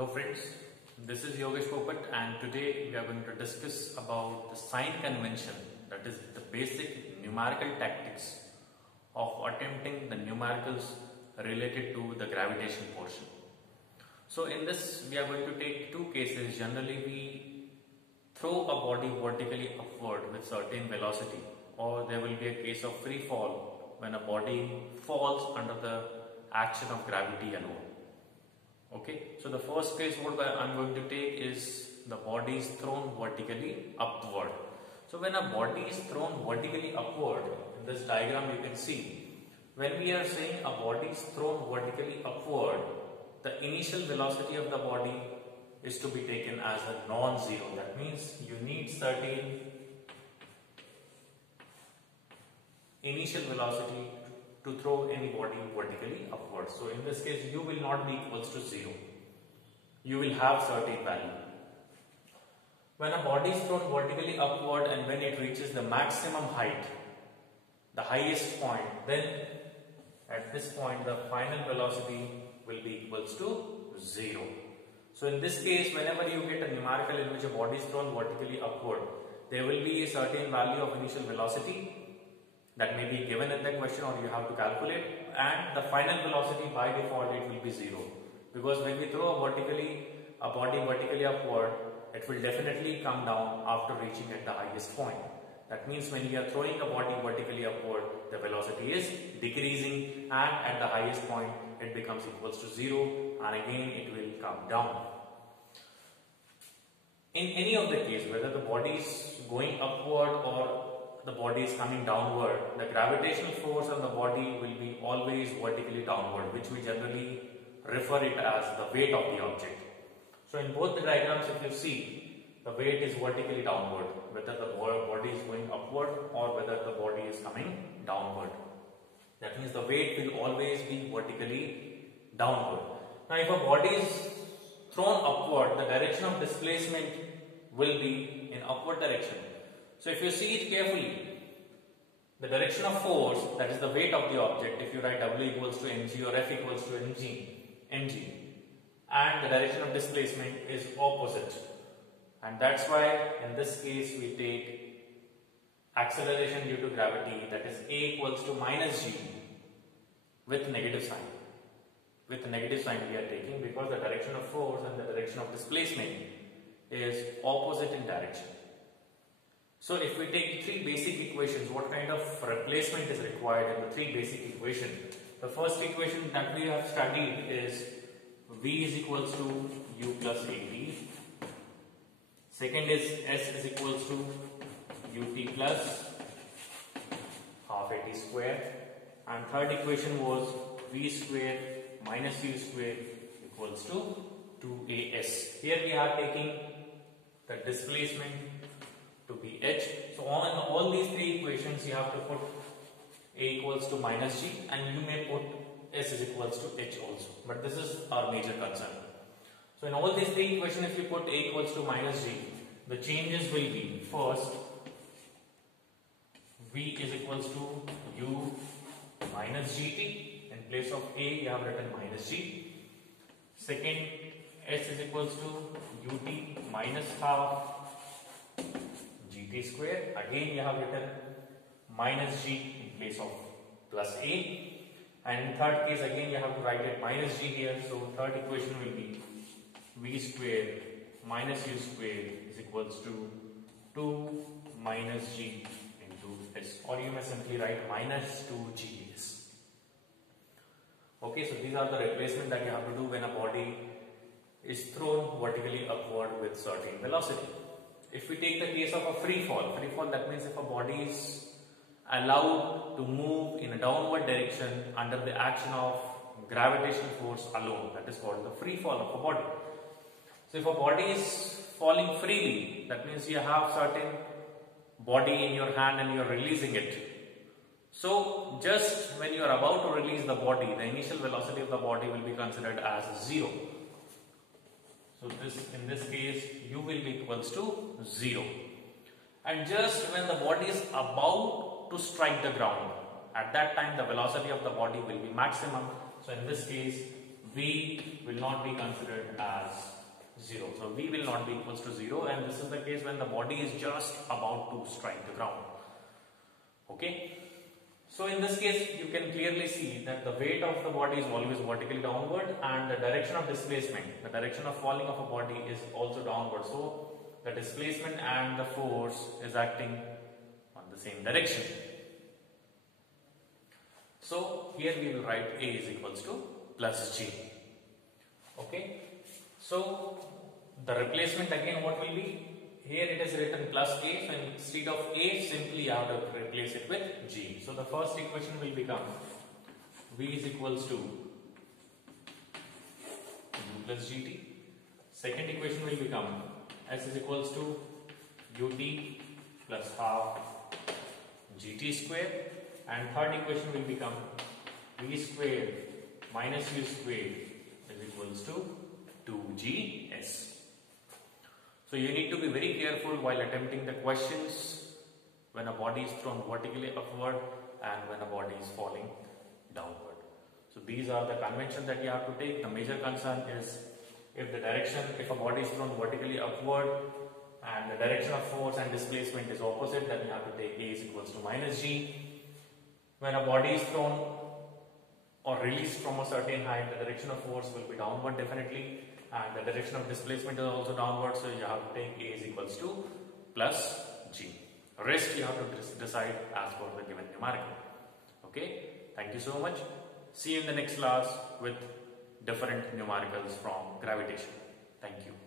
Hello friends, this is Yogesh Popat and today we are going to discuss about the sign convention, that is the basic numerical tactics of attempting the numericals related to the gravitation portion. So in this we are going to take two cases. Generally we throw a body vertically upward with certain velocity, or there will be a case of free fall when a body falls under the action of gravity alone. Okay, so the first case what I'm going to take is the body is thrown vertically upward. So when a body is thrown vertically upward, in this diagram you can see, when we are saying a body is thrown vertically upward, the initial velocity of the body is to be taken as a non-zero. That means you need certain initial velocity to throw any body vertically upward. So in this case u will not be equals to 0. You will have certain value. When a body is thrown vertically upward and when it reaches the maximum height, the highest point, then at this point the final velocity will be equals to 0. So in this case, whenever you get a numerical in which a body is thrown vertically upward, there will be a certain value of initial velocity that may be given in the question, or you have to calculate, and the final velocity by default it will be 0, because when we throw a body vertically upward, it will definitely come down after reaching at the highest point. That means when we are throwing a body vertically upward, the velocity is decreasing, and at the highest point it becomes equals to 0, and again it will come down. In any of the case, whether the body is going upward or the body is coming downward, the gravitational force on the body will be always vertically downward, which we generally refer it as the weight of the object. So in both the diagrams, if you see, the weight is vertically downward, whether the body is going upward or whether the body is coming downward. That means the weight will always be vertically downward. Now if a body is thrown upward, the direction of displacement will be in upward direction. So if you see it carefully, the direction of force, that is the weight of the object, if you write W equals to mg or F equals to mg, and the direction of displacement is opposite. And that's why in this case we take acceleration due to gravity, that is A equals to minus g with negative sign. With negative sign we are taking because the direction of force and the direction of displacement is opposite in direction. So if we take three basic equations, what kind of replacement is required in the three basic equations? The first equation that we have studied is V is equals to U plus AT. Second is S is equals to UT plus half AT square. And third equation was V square minus U square equals to 2AS. Here we are taking the displacement to be h. So on all these three equations you have to put a equals to minus g, and you may put s is equals to h also, but this is our major concern. So in all these three equations, if you put a equals to minus g, the changes will be: first, v is equals to u minus gt, in place of a you have written minus g. Second, s is equals to ut minus half gt square, again you have written minus g in place of plus a, and in third case again you have to write it minus g here. So third equation will be v square minus u square is equals to 2 minus g into s, or you may simply write minus 2gs. Okay, so these are the replacement that you have to do when a body is thrown vertically upward with certain velocity. If we take the case of a free fall, that means if a body is allowed to move in a downward direction under the action of gravitational force alone, that is called the free fall of a body. So if a body is falling freely, that means you have certain body in your hand and you are releasing it. So just when you are about to release the body, the initial velocity of the body will be considered as 0. So in this case u will be equals to 0, and just when the body is about to strike the ground, at that time the velocity of the body will be maximum. So in this case V will not be considered as 0. So V will not be equals to 0, and this is the case when the body is just about to strike the ground. Okay. So in this case, you can clearly see that the weight of the body is always vertically downward, and the direction of displacement, the direction of falling of a body is also downward. So the displacement and the force is acting on the same direction. So here we will write A is equals to plus G. Okay. So the replacement again what will be? Here it is written plus A, so instead of A simply you have to replace it with G. So the first equation will become V is equals to U plus GT. Second equation will become S is equals to UT plus half GT square, and third equation will become V squared minus U squared is equals to 2GS. So you need to be very careful while attempting the questions when a body is thrown vertically upward and when a body is falling downward. So these are the conventions that you have to take. The major concern is if a body is thrown vertically upward and the direction of force and displacement is opposite, then you have to take A is equals to minus G. When a body is thrown or released from a certain height, the direction of force will be downward definitely, and the direction of displacement is also downward, so you have to take A is equals to plus G. Rest you have to decide as per the given numerical. Okay, thank you so much. See you in the next class with different numericals from gravitation. Thank you.